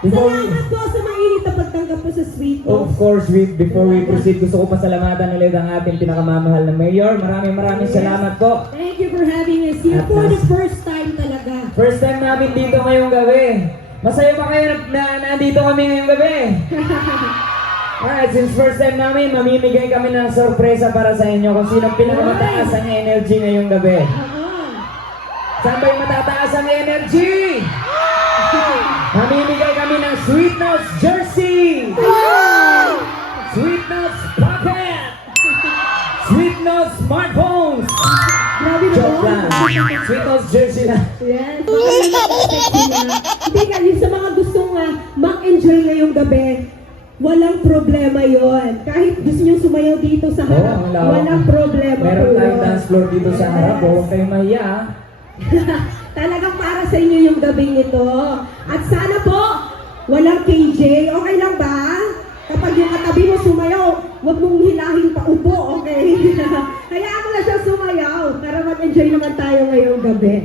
Salamat po sa mainit na pagtanggap po sa Sweet Talks. Of course, before we proceed, gusto ko pasalamatan ulit ang ating pinakamamahal na mayor. Maraming salamat po. Thank you for having us here for the first time talaga. First time namin dito ngayong gabi. Masaya ba kayo na nandito kami ngayong gabi? Alright, since first time namin, mamimigay kami ng sorpresa para sa inyo kung sino pinakamataas ang energy ngayong gabi. Saan ba yung matataas ang energy? Mamimigay kami ng Sweet Notes jersey! Sweet Notes pocket! Sweet Notes smartphones! Grabe na Joke lang. Sweet Notes jersey lang. Yes. Hindi ka, yung sa mga gustong mag-enjoy ngayong gabi, walang problema yon. Kahit gusto nyo sumayaw dito sa harap, walang problema Meron po tayong yun. dance floor dito sa harap. Huwag kayong mahiya. Talagang para sa inyo yung gabing ito. At sana po, walang KJ. Okay lang ba? Kapag yung katabi mo sumayaw, huwag mong hilahin pa upo, okay? Kaya ako na siya sumayaw para mag-enjoy naman tayo ngayong gabi.